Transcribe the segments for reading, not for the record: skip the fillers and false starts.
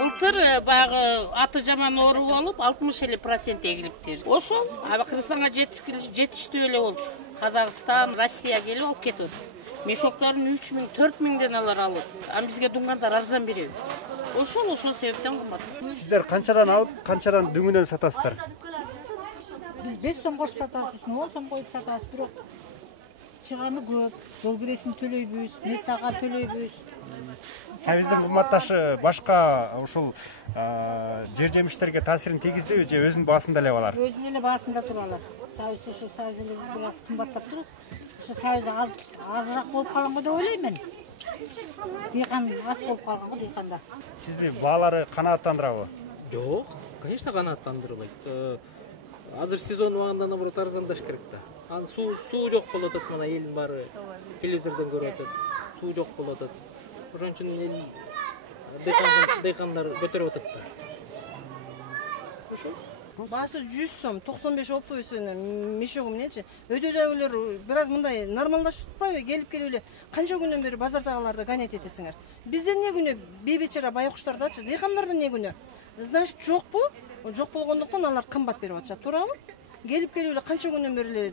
Былтыр бағы аты жаман ору болып 60% егіліптер. Ошол, аба Кыргызстанга жетишти эле болчу. Казакстан, Россия келип алып кетет. Мешоктарын 3000, 4000ден алып. А бизге дуңгандар арзан берет. Ошол себептен кымбат. Сиздер канчадан алып, канчадан дүңүнөн сатасыздар? Biz 5 so'm qo'shib sotamiz, 10 so'm qo'yib sotamiz, biroq chiqani ko'p, yol kiresini to'laymiz, mesaga to'laymiz. Сәбиздин кымбатташы башка ушул жер-жемиштерге таасирин тийгиздеби же өзүнүн баасында эле алар? Өзүнүн эле баасында туралар. Сабиз ушу сабиз эле бираз кымбаттап туруп, ушу сабиз азыраак болуп калганга деп ойлойм мен. Дыйкан аз болуп калганга дыйканда. Сизди баалары канааттандырабы? Жок, конечно канааттандырбайт. Азыр сезон убагында наоборот арзандаш керек да. Аны суу жок болуп атат, мына элдин баары телевизордон көрүп атат. Суу жок болуп атат. Ошон үчүн эл дыйкандар көтөрүп атат да. Ошо. Баасы 100 сом, 95 оптовый мешогу мененчи. Өтөдөгүлөр бир аз мындай нормалдашпайбы, келип эле канча күнөн бери базардагыларды гонять этесиңер. Бизден эмне күнөө бейбечара байкуштардачы, дыйкандардын эмне күнөө? Значит, жокпу? Жок болгондуктан алар кымбат берип атышат, туурабы? Келип эле канча күнөн бери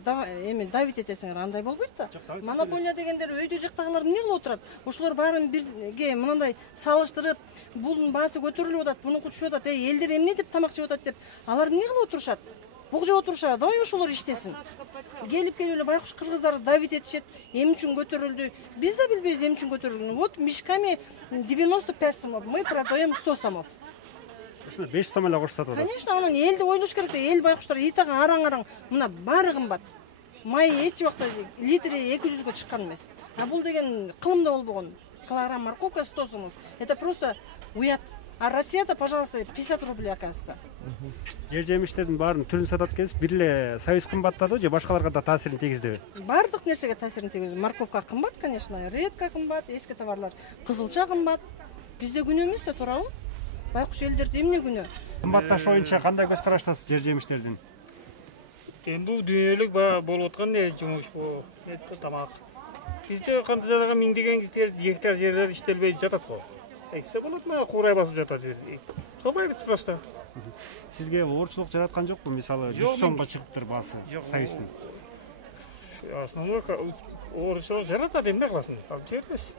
эми давить этесиңер, андай болбойт да. Монополия дегендер өйдө жактагылар эмне кылып отурат? Ошолор баарын бирге мындай салыштырып, бунун баасы көтөрүлүп атат, бунуку түшүп атат, элдер эмне деп тамак жеп атат деп, алар эмне кылып отурушат? Бук жеп отурушат, давай ошолор иштесин. Келип эле байкуш кыргыздар давить этишет, эми үчүн көтөрүлдү. Биз да билбейбиз эми үчүн көтөрүлгөнүн. Вот мешками 95 сомов, мы продаем 100 сомов. 5 сом эле кошсот атат. Конечно, анан элди ойлош керек да, эл байкуштар итага араң-араң, мына баары кымбат. Май эч убакта литри 200гө чыккан эмес. А бул деген кылымда болбогон. Килограмм морковка 100 сомов. Это просто уят. А Россияда, пожалуйста, 50 рублей оказывается. Жер-жемиштердин баарын түрүн сатат экенсиз, бир эле сабиз кымбаттады же башкаларга да таасирин тийгиздиби? Бардык нерсеге таасирин тийгизди. Морковка кымбат, конечно, редко кымбат, эски товарлар, кызылча кымбат. Бизде күнөө эмес да, туурабы? Байкуш элдерде эмне күнөө? Кымбатташ боюнча кандай көз караштасыз жер-жемиштердин? Эми бул дүйнөлүк болуп аткан жумуш бул, тамак. Бизде кандай жанагы миңдеген гектар жерлер иштелбей жатат го. Эксе болот, мына курай басып жатат жер. Кылбайбыз просто. Сизге оорчулук жараткан жокпу? Мисалы 100 сомго чыгыптыр баасы сабиздин. Основной оорчулук жаратат, эмне кыласың? Ал жербез.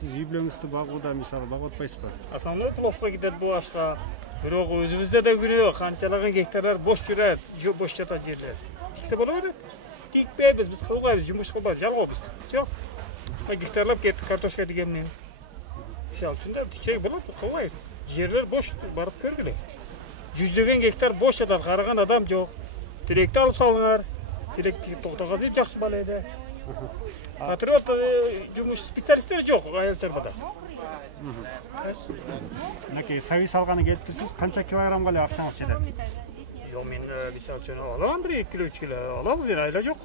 Сиз үй бүлөңүздү багууда мисалы багып атпайсызбы? Основной пловко кетет бул ашка. Бирок өзүбүздө да күнөө канчалаган гектарлар бош жүрөт, бош жатат жерлер. Тиксе боло берет. Тикпейбиз, биз кылбайбыз, жумуш кылбайбыз, жалгообуз. Жок. Гектарлап кетти картошка дегенмен. Шал үстүндө тикчек болот, кылбайбыз. Жерлер бош, барып көргүлө. Жүздөгөн гектар бош жатат, караган адам жок. Тиректи алып салыңар. Тиректи токтогазы жакшы бала эде. Патриот жумуш специалисттер жок айыл чарбада. Мынакей сабиз алганы келип турсуз, канча килограммга эле акчаңыз жетет? Жок, мен мисалы үчүн алам, 1-2 кило алабыз, айла жок.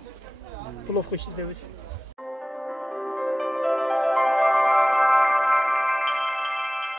Пловка иштебиз.